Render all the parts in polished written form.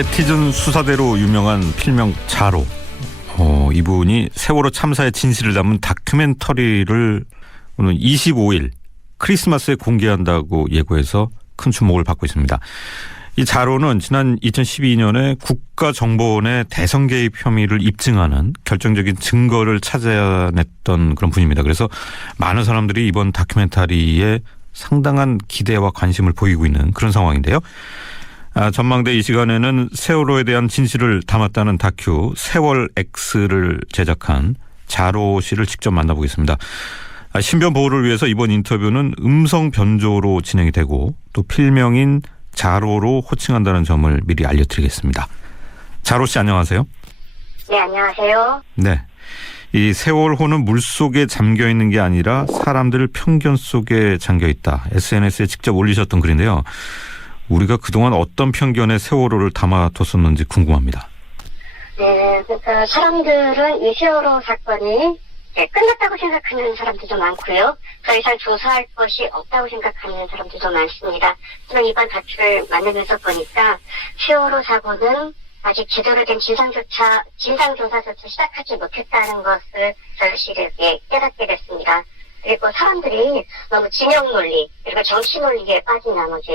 네티즌 수사대로 유명한 필명 자로. 이분이 세월호 참사의 진실을 담은 다큐멘터리를 오늘 25일 크리스마스에 공개한다고 예고해서 큰 주목을 받고 있습니다. 이 자로는 지난 2012년에 국가정보원의 대선 개입 혐의를 입증하는 결정적인 증거를 찾아냈던 그런 분입니다. 그래서 많은 사람들이 이번 다큐멘터리에 상당한 기대와 관심을 보이고 있는 그런 상황인데요. 전망대 이 시간에는 세월호에 대한 진실을 담았다는 다큐 세월 X를 제작한 자로 씨를 직접 만나보겠습니다. 신변 보호를 위해서 이번 인터뷰는 음성 변조로 진행이 되고 또 필명인 자로로 호칭한다는 점을 미리 알려드리겠습니다. 자로 씨 안녕하세요. 네, 안녕하세요. 네, 이 세월호는 물속에 잠겨 있는 게 아니라 사람들 편견 속에 잠겨 있다. SNS에 직접 올리셨던 글인데요. 우리가 그동안 어떤 편견에 세월호를 담아뒀었는지 궁금합니다. 네, 그러니까 사람들은 이 세월호 사건이 끝났다고 생각하는 사람들도 많고요. 더 이상 조사할 것이 없다고 생각하는 사람들도 많습니다. 하지만 이번 다큐를 만나면서 보니까 세월호 사고는 아직 제대로 된 진상조사조차 시작하지 못했다는 것을 절실하게 깨닫게 됐습니다. 그리고 사람들이 너무 진영 논리 그리고 정치 논리에 빠진 나머지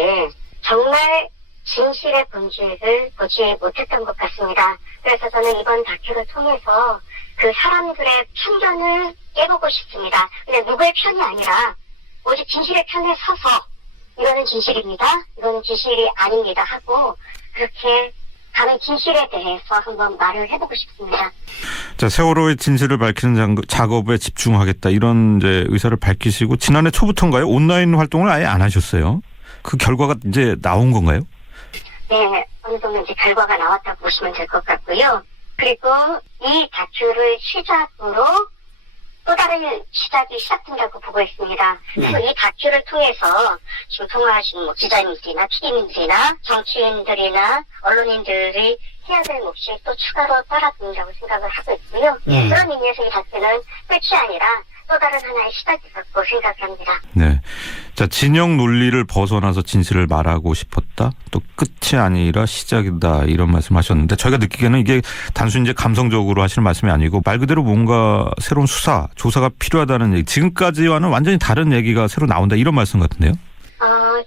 정말 진실의 본질을 보지 못했던 것 같습니다. 그래서 저는 이번 다큐를 통해서 그 사람들의 편견을 깨보고 싶습니다. 근데 누구의 편이 아니라 오직 진실의 편에 서서 이거는 진실입니다. 이거는 진실이 아닙니다 하고 그렇게 다른 진실에 대해서 한번 말을 해보고 싶습니다. 자, 세월호의 진실을 밝히는 작업에 집중하겠다 이런 이제 의사를 밝히시고 지난해 초부터인가요? 온라인 활동을 아예 안 하셨어요. 그 결과가 이제 나온 건가요? 네, 어느 정도 이제 결과가 나왔다고 보시면 될 것 같고요. 그리고 이 다큐를 시작으로 또 다른 시작이 시작된다고 보고 있습니다. 그래서 이 다큐를 통해서 지금 통화하신 기자님들이나 PD님들이나 정치인들이나 언론인들이 해야 될 몫이 또 추가로 따라붙는다고 생각을 하고 있고요. 그런 의미에서 이 다큐는 끝이 아니라 또 다른 하나의 시작이라고 생각합니다. 네. 자, 진영 논리를 벗어나서 진실을 말하고 싶었다. 또 끝이 아니라 시작이다. 이런 말씀 하셨는데 저희가 느끼기에는 이게 단순히 이제 감성적으로 하시는 말씀이 아니고 말 그대로 뭔가 새로운 수사, 조사가 필요하다는 얘기. 지금까지와는 완전히 다른 얘기가 새로 나온다. 이런 말씀 같은데요.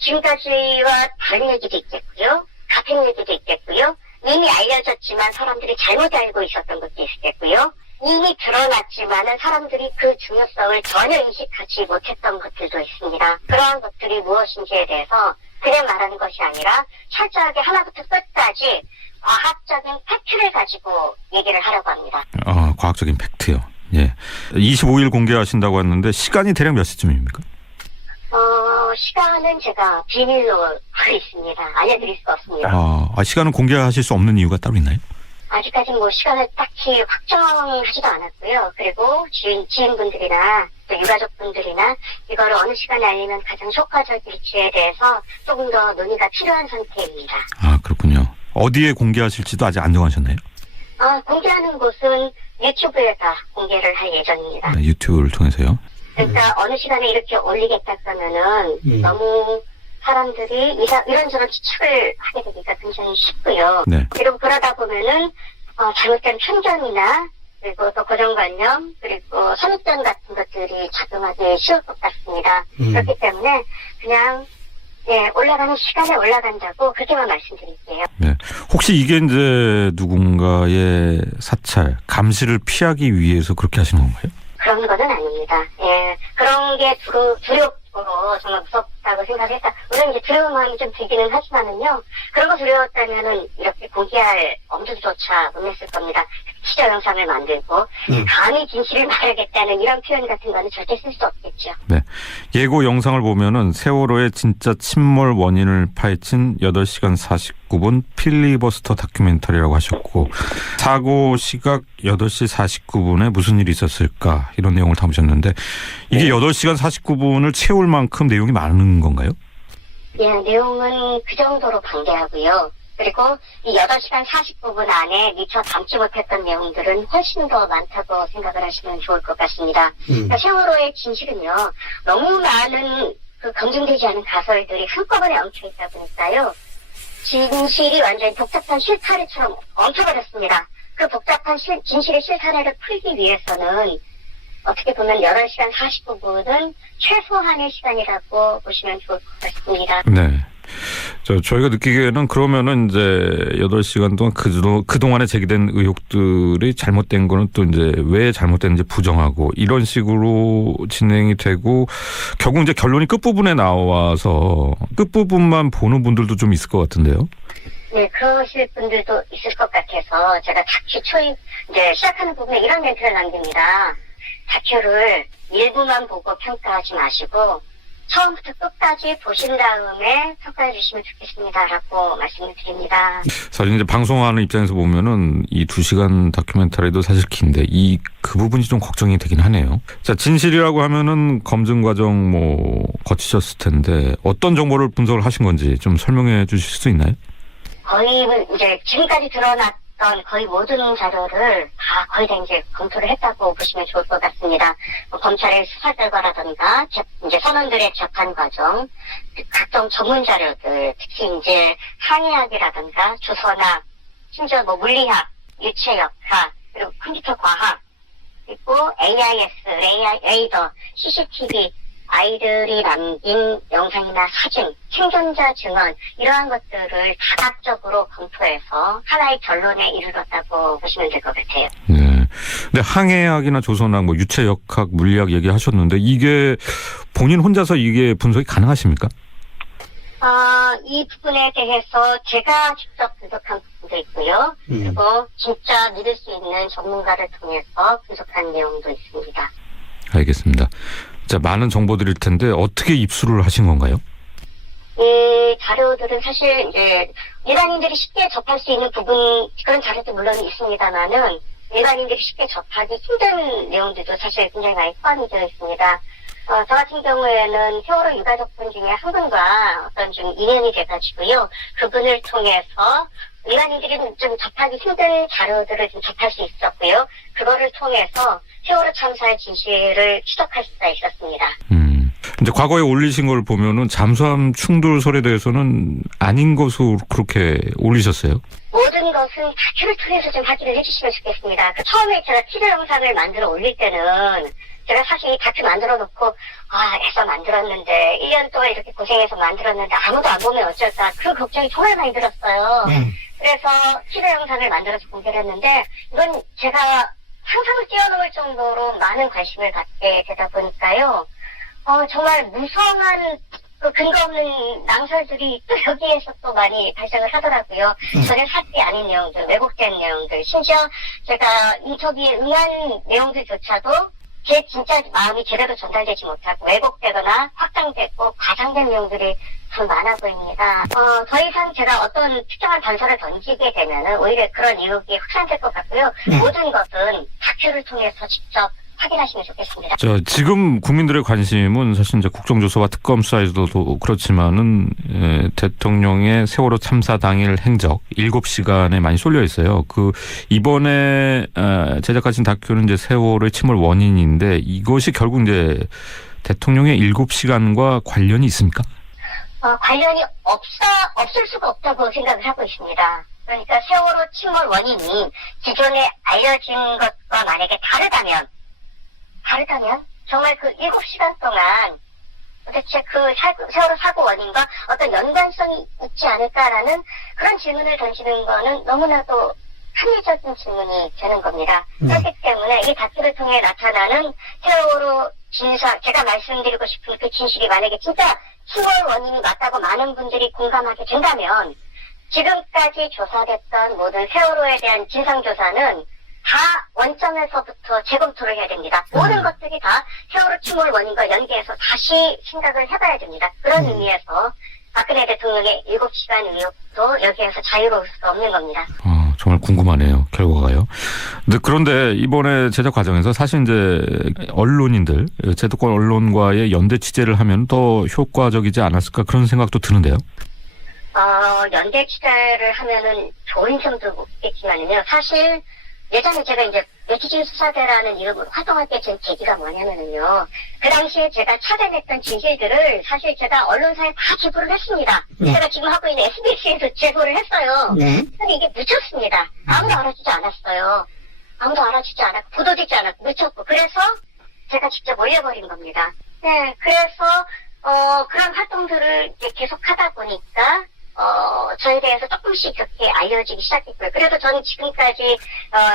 지금까지와 다른 얘기도 있겠고요. 같은 얘기도 있겠고요. 이미 알려졌지만 사람들이 잘못 알고 있었던 것도 있겠고요. 이미 드러났지만은 사람들이 그 중요성을 전혀 인식하지 못했던 것들도 있습니다. 그러한 것들이 무엇인지에 대해서 그냥 말하는 것이 아니라 철저하게 하나부터 끝까지 과학적인 팩트를 가지고 얘기를 하려고 합니다. 과학적인 팩트요. 예. 25일 공개하신다고 했는데 시간이 대략 몇 시쯤입니까? 시간은 제가 비밀로 하고 있습니다. 알려드릴 수가 없습니다. 시간은 공개하실 수 없는 이유가 따로 있나요? 아직까지는 시간을 딱히 확정하지도 않았고요. 그리고 지인분들이나 또 유가족분들이나 이거를 어느 시간에 알리면 가장 효과적일지에 대해서 조금 더 논의가 필요한 상태입니다. 그렇군요. 어디에 공개하실지도 아직 안 정하셨나요? 공개하는 곳은 유튜브에다 공개를 할 예정입니다. 네, 유튜브를 통해서요? 그러니까 어느 시간에 이렇게 올리겠다 그러면은 너무 사람들이 이런저런 추측을 하게 되니까 굉장히 쉽고요. 네. 그리고 그러다 보면은 잘못된 편견이나 그리고 또 고정관념 그리고 선입견 같은 것들이 작용하기 쉬울 것 같습니다. 그렇기 때문에 그냥 올라가는 시간에 올라간다고 그렇게만 말씀드릴게요. 네. 혹시 이게 이제 누군가의 사찰, 감시를 피하기 위해서 그렇게 하시는 건가요? 그런 거는 아닙니다. 그런 게 두렵고 정말 무섭다고 생각했다. 물론 이제 두려운 마음이 좀 들기는 하지만은요. 그런 거 두려웠다면은 이렇게 공개할 엄두조차 못 냈을 겁니다. 시저 영상을 만들고 감히 진실을 말하겠다는 이런 표현 같은 거는 절대 쓸 수 없겠죠. 네. 예고 영상을 보면은 세월호의 진짜 침몰 원인을 파헤친 8시간 49분 필리버스터 다큐멘터리라고 하셨고 사고 시각 8시 49분에 무슨 일이 있었을까 이런 내용을 담으셨는데 이게 8시간 49분을 채울 만큼 내용이 많은 건가요? 예, 내용은 그 정도로 방대하고요. 그리고 이 8시간 49분 안에 미처 담지 못했던 내용들은 훨씬 더 많다고 생각을 하시면 좋을 것 같습니다. 그러니까 세월호의 진실은요, 너무 많은 그 검증되지 않은 가설들이 한꺼번에 엉켜있다 보니까요, 진실이 완전히 복잡한 실타래처럼 엉켜버렸습니다. 그 복잡한 진실의 실타래를 풀기 위해서는 어떻게 보면 8시간 49분은 최소한의 시간이라고 보시면 좋을 것 같습니다. 네. 저희가 느끼기에는 그러면은 이제 8시간 동안 그동안에 제기된 의혹들이 잘못된 거는 또 이제 왜 잘못됐는지 부정하고 이런 식으로 진행이 되고 결국 이제 결론이 끝부분에 나와서 끝부분만 보는 분들도 좀 있을 것 같은데요. 네, 그러실 분들도 있을 것 같아서 제가 다큐 이제 시작하는 부분에 이런 멘트를 남깁니다. 다큐를 일부만 보고 평가하지 마시고 처음부터 끝까지 보신 다음에 평가해 주시면 좋겠습니다라고 말씀을 드립니다. 사실 이제 방송하는 입장에서 보면은 이 2시간 다큐멘터리도 사실 긴데 그 부분이 좀 걱정이 되긴 하네요. 자, 진실이라고 하면은 검증 과정 거치셨을 텐데 어떤 정보를 분석을 하신 건지 좀 설명해 주실 수 있나요? 거의 이제 지금까지 드러났던 거의 모든 자료를 거의 다 이제 검토를 했다고 보시면 좋을 것 같습니다. 검찰의 수사 결과라든가 이제 선원들의 재판 과정, 각종 전문 자료들, 특히 이제 항해학이라든가 주소나 심지어 물리학, 유체역학, 그리고 컴퓨터 과학, 그리고 AIS, 레이더, CCTV, 아이들이 남긴 영상이나 사진, 생존자 증언 이러한 것들을 다각적으로 검토해서 하나의 결론에 이르렀다고 보시면 될 것 같아요. 네. 근데 항해학이나 조선학, 유체역학, 물리학 얘기하셨는데 이게 본인 혼자서 이게 분석이 가능하십니까? 이 부분에 대해서 제가 직접 분석한 부분도 있고요. 그리고 진짜 믿을 수 있는 전문가를 통해서 분석한 내용도 있습니다. 알겠습니다. 자, 많은 정보들일 텐데 어떻게 입수를 하신 건가요? 이 자료들은 사실 이제 일반인들이 쉽게 접할 수 있는 그런 자료도 물론 있습니다만은 일반인들이 쉽게 접하기 힘든 내용들도 사실 굉장히 많이 포함이 되어 있습니다. 저 같은 경우에는 세월호 유가족분 중에 한 분과 어떤 좀 인연이 돼가지고요. 그분을 통해서 일반인들이 좀 접하기 힘든 자료들을 좀 접할 수 있었고요. 그거를 통해서 세월호 참사의 진실을 추적할 수가 있었습니다. 이제 과거에 올리신 걸 보면은 잠수함 충돌설에 대해서는 아닌 것으로 그렇게 올리셨어요? 모든 것은 다큐를 통해서 좀 확인을 해주시면 좋겠습니다. 처음에 제가 티저 영상을 만들어 올릴 때는 제가 사실 다큐 만들어 놓고 애써 만들었는데 1년 동안 이렇게 고생해서 만들었는데 아무도 안 보면 어쩔까 그 걱정이 정말 많이 들었어요. 그래서 티저 영상을 만들어서 공개를 했는데 이건 제가 상상을 뛰어넘을 정도로 많은 관심을 갖게 되다 보니까요. 정말 무성한 그 근거 없는 낭설들이 또 여기에서 또 많이 발생을 하더라고요. 전혀 사실이 아닌 내용들, 왜곡된 내용들, 심지어 제가 인터뷰에 응한 내용들조차도 제 진짜 마음이 제대로 전달되지 못하고 왜곡되거나 확장되고 과장된 내용들이 참 많아 보입니다. 더 이상 제가 어떤 특정한 단서를 던지게 되면은 오히려 그런 의혹이 확산될 것 같고요. 모든 것은 다큐를 통해서 직접 확인하시면 좋겠습니다. 지금 국민들의 관심은 사실 이제 국정조사와 특검 수사에서도 그렇지만은 대통령의 세월호 참사 당일 행적 7시간에 많이 쏠려 있어요. 이번에 제작하신 다큐는 이제 세월호의 침몰 원인인데 이것이 결국 이제 대통령의 7시간과 관련이 있습니까? 관련이 없을 수가 없다고 생각을 하고 있습니다. 그러니까 세월호 침몰 원인이 기존에 알려진 것과 만약에 다르다면 정말 그 7시간 동안 도대체 그 세월호 사고 원인과 어떤 연관성이 있지 않을까라는 그런 질문을 던지는 거는 너무나도 합리적인 질문이 되는 겁니다. 그렇기 때문에 이 다큐를 통해 나타나는 세월호 진상, 제가 말씀드리고 싶은 그 진실이 만약에 진짜 침몰 원인이 맞다고 많은 분들이 공감하게 된다면 지금까지 조사됐던 모든 세월호에 대한 진상조사는 다 원점에서부터 재검토를 해야 됩니다. 모든 것들이 다 세월호 침몰 원인과 연계해서 다시 생각을 해봐야 됩니다. 그런 의미에서 박근혜 대통령의 7시간 의혹도 여기에서 자유로울 수가 없는 겁니다. 정말 궁금하네요. 결과가요. 그런데 이번에 제작 과정에서 사실 이제 언론인들, 제도권 언론과의 연대 취재를 하면 더 효과적이지 않았을까 그런 생각도 드는데요. 연대 취재를 하면은 좋은 점도 있겠지만요. 사실 예전에 제가 이제 네티즌 수사대라는 이름으로 활동하게 된 계기가 뭐냐면요. 그 당시에 제가 찾아냈던 진실들을 사실 제가 언론사에 다 제보를 했습니다. 네. 제가 지금 하고 있는 SBS에도 제보를 했어요. 네. 근데 이게 묻혔습니다. 아무도 알아주지 않았어요. 아무도 알아주지 않았고, 보도되지 않았고, 묻혔고. 그래서 제가 직접 올려버린 겁니다. 네, 그래서, 그런 활동들을 이제 계속 하다 보니까, 저에 대해서 조금씩 이렇게 알려지기 시작했고요. 그래도 저는 지금까지,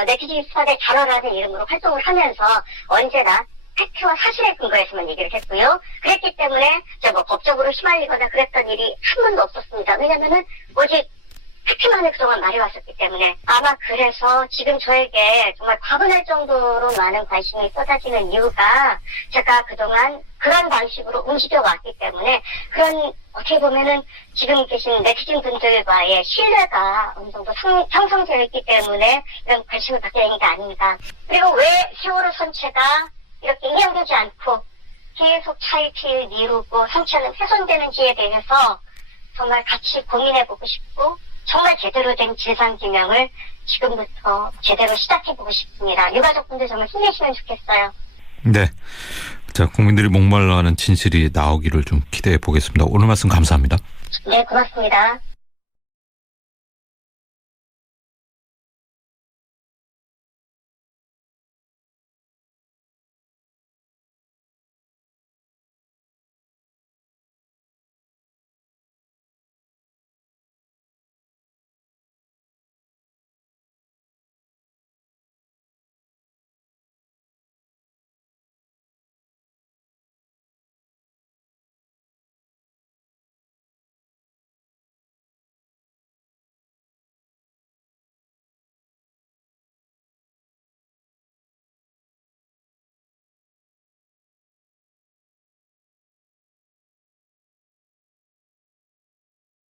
네티즌 수사대 단원라는 이름으로 활동을 하면서 언제나 팩트와 사실에 근거해서만 얘기를 했고요. 그랬기 때문에 제가 뭐 법적으로 휘말리거나 그랬던 일이 한 번도 없었습니다. 왜냐면은 오직 팩트만을 그동안 말해왔었기 때문에 아마 그래서 지금 저에게 정말 과분할 정도로 많은 관심이 쏟아지는 이유가 제가 그동안 그런 방식으로 움직여왔기 때문에 그런 어떻게 보면은 지금 계신 네티즌 분들과의 신뢰가 어느 정도 형성되어 있기 때문에 이런 관심을 받게 되는 게 아닙니다. 그리고 왜 세월호 선체가 이렇게 인양되지 않고 계속 차일피일 미루고 선체는 훼손되는지에 대해서 정말 같이 고민해보고 싶고 정말 제대로 된 진상규명을 지금부터 제대로 시작해보고 싶습니다. 유가족분들 정말 힘내시면 좋겠어요. 네. 자, 국민들이 목말라하는 진실이 나오기를 좀 기대해 보겠습니다. 오늘 말씀 감사합니다. 네, 고맙습니다.